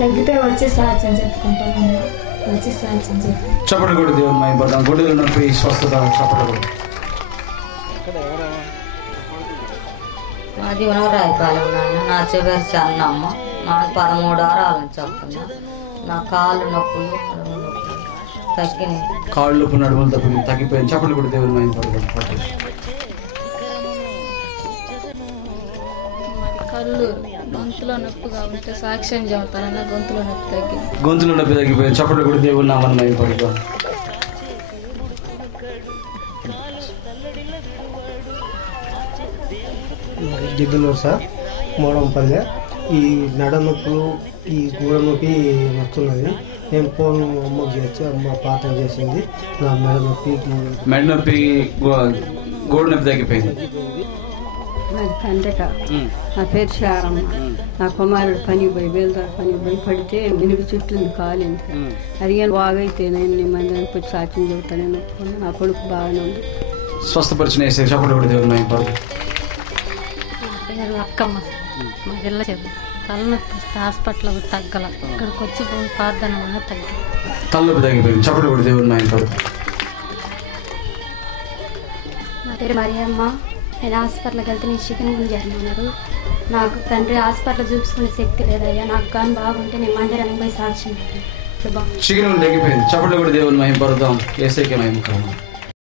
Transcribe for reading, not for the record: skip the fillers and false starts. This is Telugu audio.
తగ్గితే వచ్చి సాక్ష్యం చెప్పుకుంటాను. వచ్చి సాక్ష్యం చెప్పు. చప్పట్లు కూడా దేవుని మహిమ పడదాం. గుడ్డలు నొప్పి స్వస్థత. చప్పట్లు కూడా. మాది ఉనవరాయిపాలెం నాయన. నా చివరి చన్నమ్మ. నాకు 13 వారాల నుంచి వస్తున్నా. నా కాళ్ళు నొప్పులు నడుము నొప్పులు తగ్గినాయి. కాళ్ళు నొప్పి నడుములు తగ్గిపోయింది. చప్పట్లు కూడా దేవుని మహిమ పడదాం. కళ్ళు గొంతులో నొప్పిగా ఉంటే సాక్ష్యం చెబుతానన్నా గొంతులో నొప్పి తగ్గింది. గొంతులో నొప్పి తగ్గిపోయింది. చప్పట్లు కూడా దేవుని నామని మహిమ పడదాం. జిగ్గులూరు సార్, మోడంపల్లె. ఈ నడ నొప్పులు, ఈ గూడ నొప్పి వస్తున్నది. నేను ఫోన్ అమ్మకు చేసి అమ్మ పాఠం చేసింది. నా మెడ నొప్పి గోడ నొప్పి తగ్గిపోయింది. నాది కండక. నా పేరు శారమ్మ. నా కుమారుడు పని పోయి బేల్దారు పని పోయి పడితే వెనుక చుట్టూ కాలింది. అది బాగైతే నేను మందిరానికి వచ్చి సాక్ష్యం చెబుతాను. నా కొడుకు బాగానే ఉంది. స్వస్థపరిచిన చప్పట్లు కూడా దేవుని మహిమ పడదాం. అక్కమ్మ మా జిల్లా చదువు తలనొప్పి వస్తే హాస్పిటల్ తగ్గల. ఇక్కడికి వచ్చి ప్రార్థన వల్ల తగ్గి తలనొప్పి తగ్గిపోయింది. చప్పట్లు కూడా దేవుని మహిమ పడదాం. నా పేరు మరియమ్మ. నేను హాస్పిటల్కి వెళ్తే నేను చికెన్ గురించి అన్నారు. నాకు తండ్రి హాస్పిటల్ చూపించుకునే శక్తి లేదయ్యా. నాకు కానీ బాగుంటే నేను మందిరానికి పోయి సాక్ష్యం చెప్తాను. చికెన్ తగ్గిపోయింది. చప్పట్లు కూడా దేవుని మహిమ పడదాం. యేసయ్యకే మహిమ కావాలి.